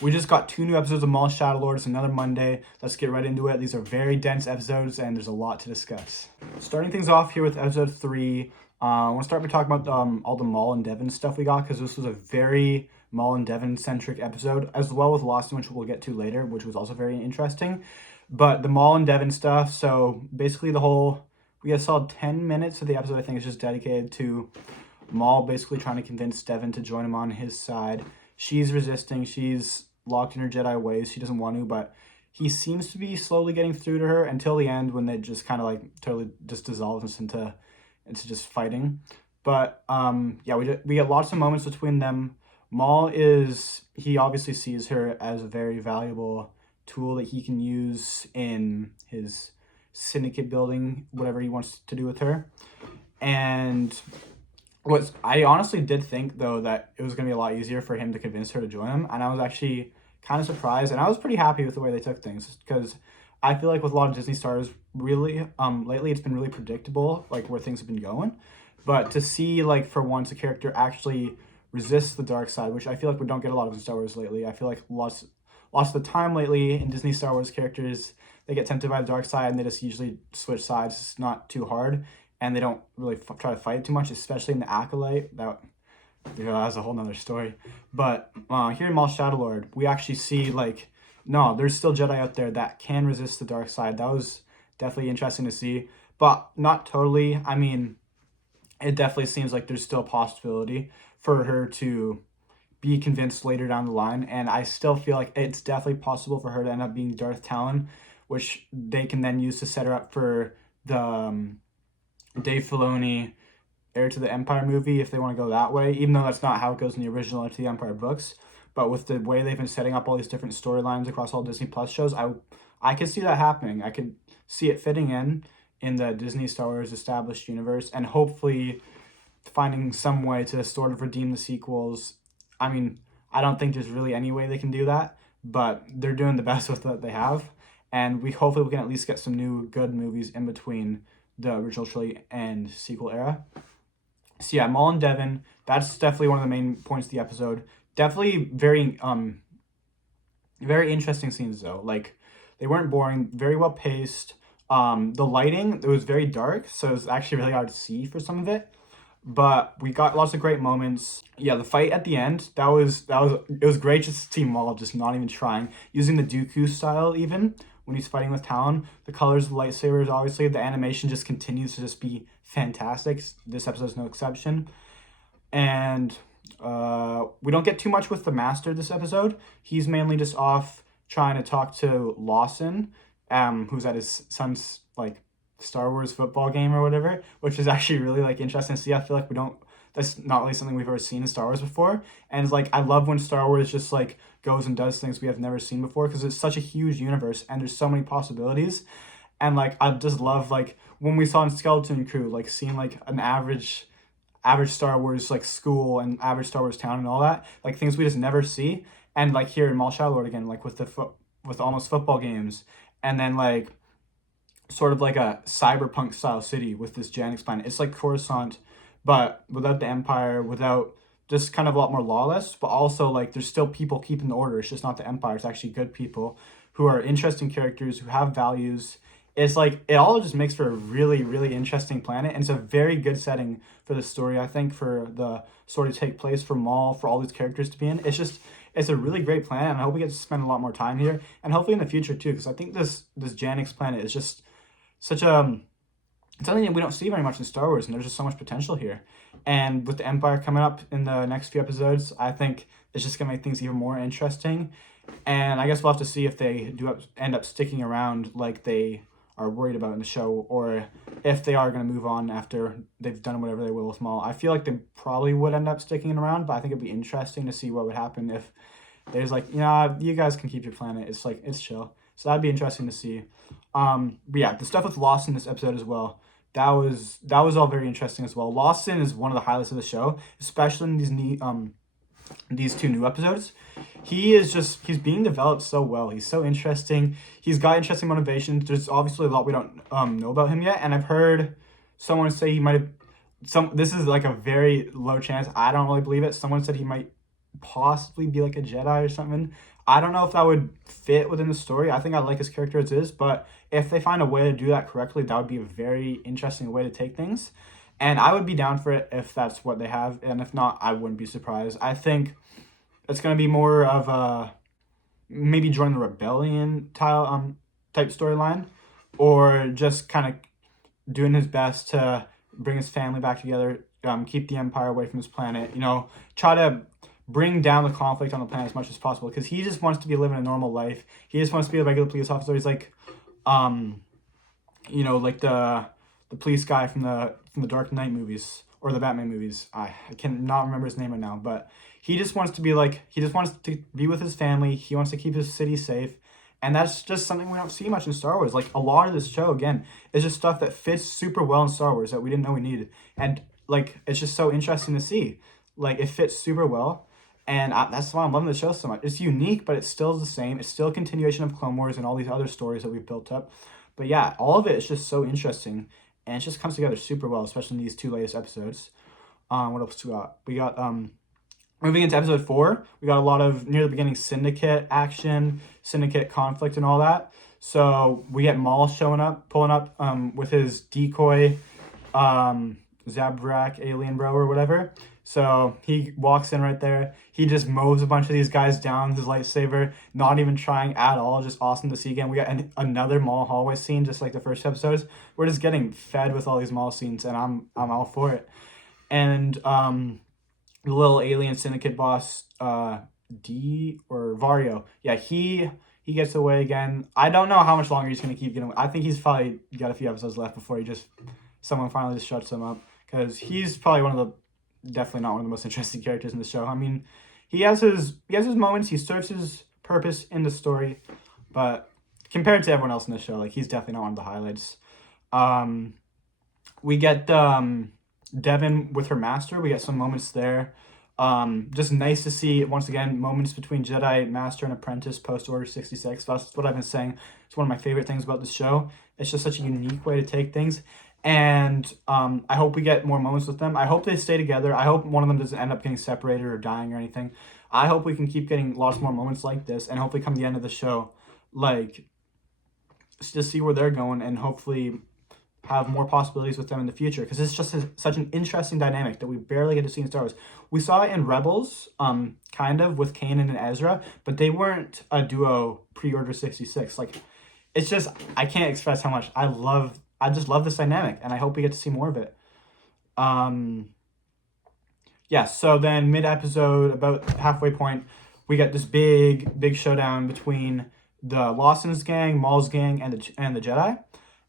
We just got 2 new episodes of Maul Shadow Lord. It's another Monday. Let's get right into it. These are very dense episodes, and there's a lot to discuss. Starting things off here with episode 3, I want to start by talking about all the Maul and Devon stuff we got, because this was a very Maul and Devon-centric episode, as well as Lost, which we'll get to later, which was also very interesting. But the Maul and Devon stuff, so basically we had a solid 10 minutes of the episode, I think, is just dedicated to Maul basically trying to convince Devon to join him on his side. She's resisting. She's locked in her Jedi ways. She doesn't want to, but he seems to be slowly getting through to her until the end, when they just kind of like totally just dissolve us into just fighting. But yeah, we get lots of moments between them. Maul he obviously sees her as a very valuable tool that he can use in his syndicate building, whatever he wants to do with her. And I honestly did think, though, that it was going to be a lot easier for him to convince her to join him, and I was actually kind of surprised, and I was pretty happy with the way they took things, because I feel like with a lot of Disney stars, really, lately it's been really predictable, like, where things have been going, but to see, like, for once, a character actually resist the dark side, which I feel like we don't get a lot of in Star Wars lately. I feel like lots of the time lately in Disney Star Wars characters, they get tempted by the dark side, and they just usually switch sides. It's not too hard, and they don't really try to fight too much, especially in the Acolyte. That's a whole nother story. But here in Maul Shadow Lord, we actually see, like, no, there's still Jedi out there that can resist the dark side. That was definitely interesting to see, but not totally. I mean, it definitely seems like there's still a possibility for her to be convinced later down the line, and I still feel like it's definitely possible for her to end up being Darth Talon, which they can then use to set her up for the Dave Filoni Heir to the Empire movie, if they want to go that way, even though that's not how it goes in the original Heir to the Empire books. But with the way they've been setting up all these different storylines across all Disney Plus shows, I could see that happening. I could see it fitting in the Disney Star Wars established universe, and hopefully finding some way to sort of redeem the sequels. I mean, I don't think there's really any way they can do that, but they're doing the best with what they have, and hopefully we can at least get some new good movies in between the original trilogy and sequel era. So yeah, Maul and Devon, that's definitely one of the main points of the episode. Definitely very interesting scenes, though. Like, they weren't boring, very well paced. The lighting, it was very dark, so it was actually really hard to see for some of it. But we got lots of great moments. Yeah, the fight at the end, it was great just to see Maul just not even trying, using the Dooku style even when he's fighting with Talon. The colors of the lightsabers, obviously, the animation just continues to just be fantastic. This episode's no exception. And we don't get too much with the Master this episode. He's mainly just off trying to talk to Lawson, who's at his son's, like, Star Wars football game or whatever, which is actually really, like, interesting to see. I feel like that's not really something we've ever seen in Star Wars before. And it's like, I love when Star Wars just, like, goes and does things we have never seen before, because it's such a huge universe and there's so many possibilities. And, like, I just love, like, when we saw in Skeleton Crew, like, seeing, like, an average Star Wars, like, school and average Star Wars town and all that, like, things we just never see. And, like, here in Maul Shadow Lord again, like, with almost football games, and then, like, sort of like a cyberpunk style city with this Janix planet. It's like Coruscant, but without the Empire, without just kind of a lot more lawless, but also, like, there's still people keeping the order. It's just not the Empire. It's actually good people who are interesting characters, who have values. It's like, it all just makes for a really, really interesting planet, and it's a very good setting for the story, I think, for the story to take place, for Maul, for all these characters to be in. It's a really great planet, and I hope we get to spend a lot more time here, and hopefully in the future too, because I think this Janix planet is just such a something that we don't see very much in Star Wars, and there's just so much potential here. And with the Empire coming up in the next few episodes, I think it's just gonna make things even more interesting. And I guess we'll have to see if they end up sticking around like they are worried about in the show, or if they are going to move on after they've done whatever they will with Maul. I feel like they probably would end up sticking around, but I think it'd be interesting to see what would happen if there's, like, you guys can keep your planet. It's like, it's chill. So that'd be interesting to see. But yeah, the stuff with Lawson in this episode as well, that was all very interesting as well. Lawson is one of the highlights of the show, especially in these 2 new episodes. He's being developed so well. He's so interesting. He's got interesting motivations. There's obviously a lot we don't know about him yet, and I've heard someone say he might have this is like a very low chance. I don't really believe it. Someone said he might possibly be like a Jedi or something. I don't know if that would fit within the story. I think I like his character as is, but if they find a way to do that correctly, that would be a very interesting way to take things. And I would be down for it if that's what they have. And if not, I wouldn't be surprised. I think it's going to be more of a maybe join the rebellion type storyline, or just kind of doing his best to bring his family back together, keep the Empire away from this planet, try to bring down the conflict on the planet as much as possible, because he just wants to be living a normal life. He just wants to be a regular police officer. He's like, like the police guy from the Dark Knight movies or the Batman movies. I cannot remember his name right now, but he just wants to be with his family. He wants to keep his city safe. And that's just something we don't see much in Star Wars. Like, a lot of this show, again, is just stuff that fits super well in Star Wars that we didn't know we needed. And, like, it's just so interesting to see. Like, it fits super well. And that's why I'm loving the show so much. It's unique, but it's still the same. It's still a continuation of Clone Wars and all these other stories that we've built up. But yeah, all of it is just so interesting. And it just comes together super well, especially in these 2 latest episodes. What else we got? We got, moving into episode 4, we got a lot of near the beginning Syndicate action, Syndicate conflict, and all that. So we get Maul pulling up with his decoy, Zabrak alien bro or whatever. So he walks in right there. He just mows a bunch of these guys down with his lightsaber, not even trying at all. Just awesome to see again. We got another Maul hallway scene, just like the first episodes. We're just getting fed with all these Maul scenes, and I'm all for it. And the little alien syndicate boss, D or Vario. Yeah, he gets away again. I don't know how much longer he's gonna keep getting away. I think he's probably got a few episodes left before someone finally just shuts him up, because he's probably definitely not one of the most interesting characters in the show. I mean, he has his moments. He serves his purpose in the story, but compared to everyone else in the show, like, he's definitely not one of the highlights. We get Devin with her master. We get some moments there. Just nice to see, once again, moments between Jedi Master and Apprentice post Order 66. That's what I've been saying. It's one of my favorite things about this show. It's just such a unique way to take things. And I hope we get more moments with them. I hope they stay together. I hope one of them doesn't end up getting separated or dying or anything. I hope we can keep getting lots more moments like this, and hopefully come the end of the show, like, just see where they're going, and hopefully have more possibilities with them in the future, because it's just such an interesting dynamic that we barely get to see in Star Wars. We saw it in Rebels, kind of, with Kanan and Ezra, but they weren't a duo pre-Order 66. Like, it's just, I can't express how much I just love this dynamic, and I hope we get to see more of it. Yeah, so then mid-episode, about halfway point, we get this big showdown between the Lawson's gang, Maul's gang, and the Jedi.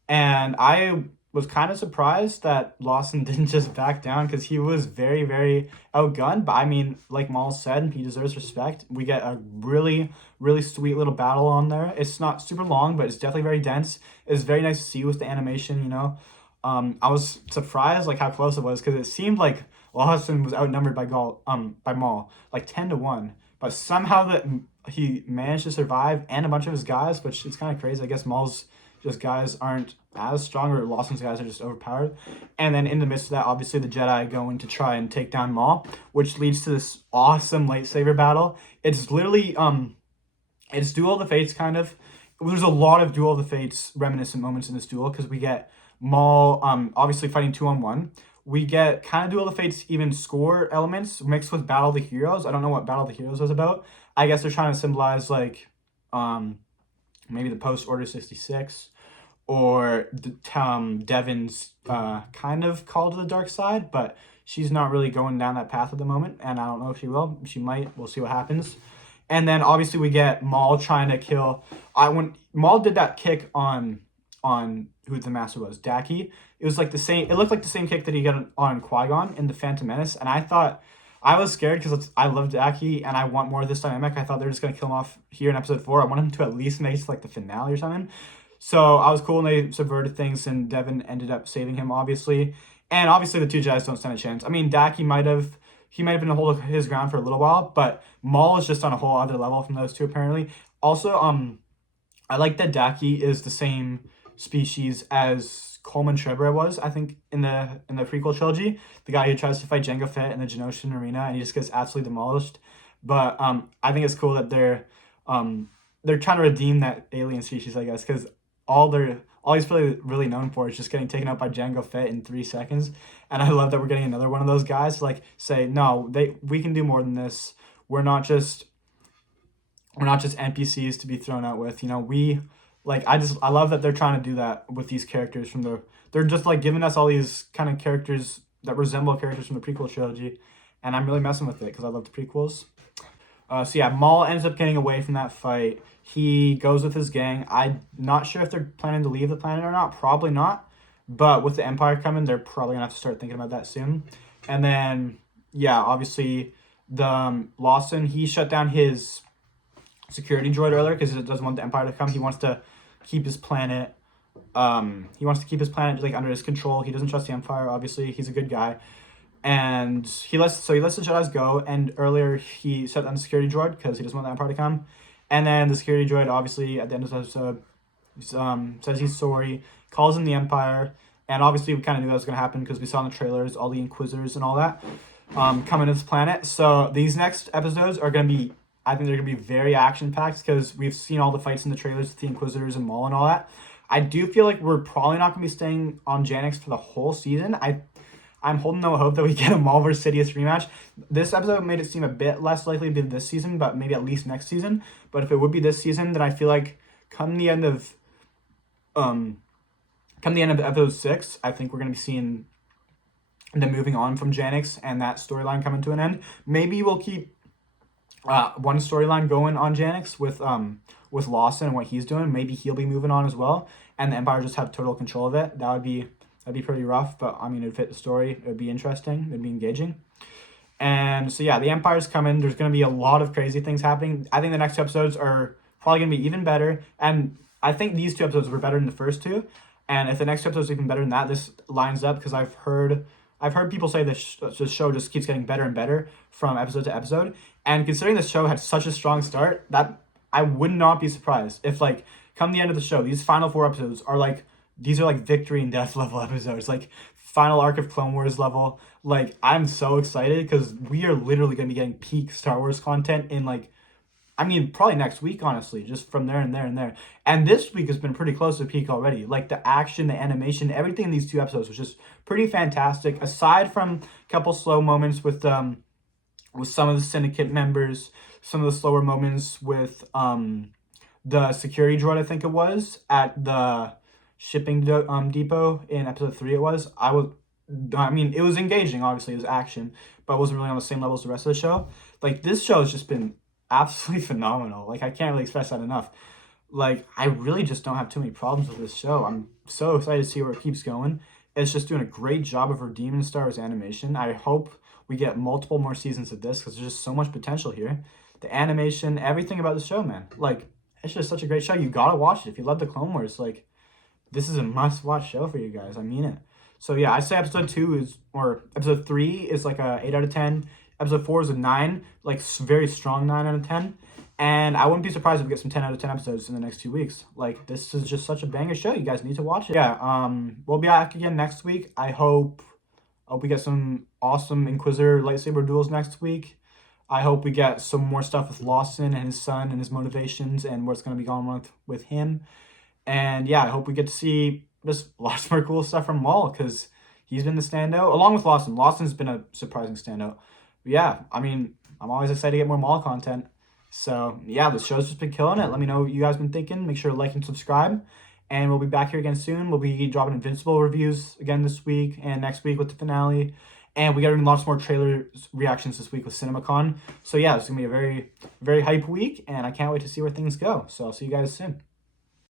And I was kind of surprised that Lawson didn't just back down, because he was very, very outgunned. But I mean, like Maul said, he deserves respect. We get a really, really sweet little battle on there. It's not super long, but it's definitely very dense. It's very nice to see with the animation, I was surprised, like, how close it was, because it seemed like Lawson was outnumbered by Maul, like 10-1. But somehow that he managed to survive, and a bunch of his guys, which is kind of crazy. I guess Maul's guys aren't as strong, or Lawson's guys are just overpowered. And then in the midst of that, obviously the Jedi go in to try and take down Maul, which leads to this awesome lightsaber battle. It's literally it's Duel of the Fates, kind of. There's a lot of Duel of the Fates reminiscent moments in this duel, because we get Maul obviously fighting 2-on-1. We get kind of Duel of the Fates even score elements mixed with Battle of the Heroes. I don't know what Battle of the Heroes was about. I guess they're trying to symbolize, like, maybe the post Order 66, or Devin's kind of call to the dark side, but she's not really going down that path at the moment, and I don't know if she will. She might. We'll see what happens. And then obviously we get Maul trying to kill. When Maul did that kick on who the master was, Daki, it was like the same. It looked like the same kick that he got on Qui-Gon in the Phantom Menace, and I was scared, because I love Daki and I want more of this dynamic. I thought they were just going to kill him off here in episode 4. I want him to at least make it to, like, the finale or something. So I was cool, and they subverted things, and Devin ended up saving him, obviously. And obviously the two Jedi's don't stand a chance. I mean, Daki might have been holding his ground for a little while, but Maul is just on a whole other level from those two, apparently. Also, I like that Daki is the same species as Coleman Trebor was, I think, in the prequel trilogy, the guy who tries to fight Jango Fett in the Genoshan arena, and he just gets absolutely demolished. But I think it's cool that they're they're trying to redeem that alien species, I guess, because all he's really known for is just getting taken out by Jango Fett in 3 seconds. And I love that we're getting another one of those guys to like say, no, we can do more than this. We're not just NPCs to be thrown out with. I love that they're trying to do that with these characters they're just like giving us all these kind of characters that resemble characters from the prequel trilogy, and I'm really messing with it because I love the prequels. So yeah, Maul ends up getting away from that fight. He goes with his gang. I'm not sure if they're planning to leave the planet or not. Probably not. But with the Empire coming, they're probably gonna have to start thinking about that soon. And then, yeah, obviously, the Lawson, he shut down his security droid earlier because he doesn't want the Empire to come. He wants to keep his planet. Like under his control. He doesn't trust the Empire. Obviously, he's a good guy. And he lets the Jedi's go. And earlier he shut down the security droid because he doesn't want the Empire to come. And then the security droid, obviously, at the end of the episode, says he's sorry, calls in the Empire, and obviously we kind of knew that was going to happen because we saw in the trailers all the Inquisitors and all that coming to this planet. So these next episodes are going to be, I think they're going to be very action-packed because we've seen all the fights in the trailers with the Inquisitors and Maul and all that. I do feel like we're probably not going to be staying on Janix for the whole season. I'm holding no hope that we get a Maul vs. Sidious rematch. This episode made it seem a bit less likely to be this season, but maybe at least next season. But if it would be this season, then I feel like come the end of episode 6, I think we're gonna be seeing them moving on from Janix and that storyline coming to an end. Maybe we'll keep one storyline going on Janix with Lawson and what he's doing. Maybe he'll be moving on as well, and the Empire just have total control of it. That'd be pretty rough, but I mean, it'd fit the story. It'd be interesting. It'd be engaging. And so yeah, the Empire's coming. There's going to be a lot of crazy things happening. I think the next 2 episodes are probably going to be even better. And I think these 2 episodes were better than the first 2. And if the next 2 episodes are even better than that, this lines up because I've heard people say this show just keeps getting better and better from episode to episode. And considering the show had such a strong start, that I would not be surprised if like come the end of the show, these final 4 episodes are like, these are like victory and death level episodes, like final arc of Clone Wars level. Like, I'm so excited because we are literally going to be getting peak Star Wars content in like, I mean, probably next week, honestly, just from there and there and there. And this week has been pretty close to peak already. Like the action, the animation, everything in these 2 episodes was just pretty fantastic. Aside from a couple slow moments with some of the Syndicate members, some of the slower moments with the security droid, I think it was, at the shipping depot in episode 3 it was. It was engaging, obviously, it was action, but it wasn't really on the same level as the rest of the show. Like, this show has just been absolutely phenomenal. Like, I can't really express that enough. Like, I really just don't have too many problems with this show. I'm so excited to see where it keeps going. It's just doing a great job of redeeming Star Wars animation. I hope we get multiple more seasons of this because there's just so much potential here. The animation, everything about the show, man. Like, it's just such a great show. You gotta watch it. If you love the Clone Wars, like, this is a must-watch show for you guys. I mean it. So yeah, I say episode 3 is like a 8 out of 10. Episode 4 is a 9, like very strong 9 out of 10. And I wouldn't be surprised if we get some 10 out of 10 episodes in the next 2 weeks. Like, this is just such a banger show. You guys need to watch it. Yeah, we'll be back again next week. I hope we get some awesome Inquisitor lightsaber duels next week. I hope we get some more stuff with Lawson and his son and his motivations and what's going to be going on with him. And yeah, I hope we get to see just lots more cool stuff from Maul because he's been the standout, along with Lawson. Lawson's been a surprising standout. But yeah, I mean, I'm always excited to get more Maul content. So yeah, the show's just been killing it. Let me know what you guys been thinking. Make sure to like and subscribe. And we'll be back here again soon. We'll be dropping Invincible reviews again this week and next week with the finale. And we got lots more trailer reactions this week with CinemaCon. So yeah, it's going to be a very, very hype week. And I can't wait to see where things go. So I'll see you guys soon.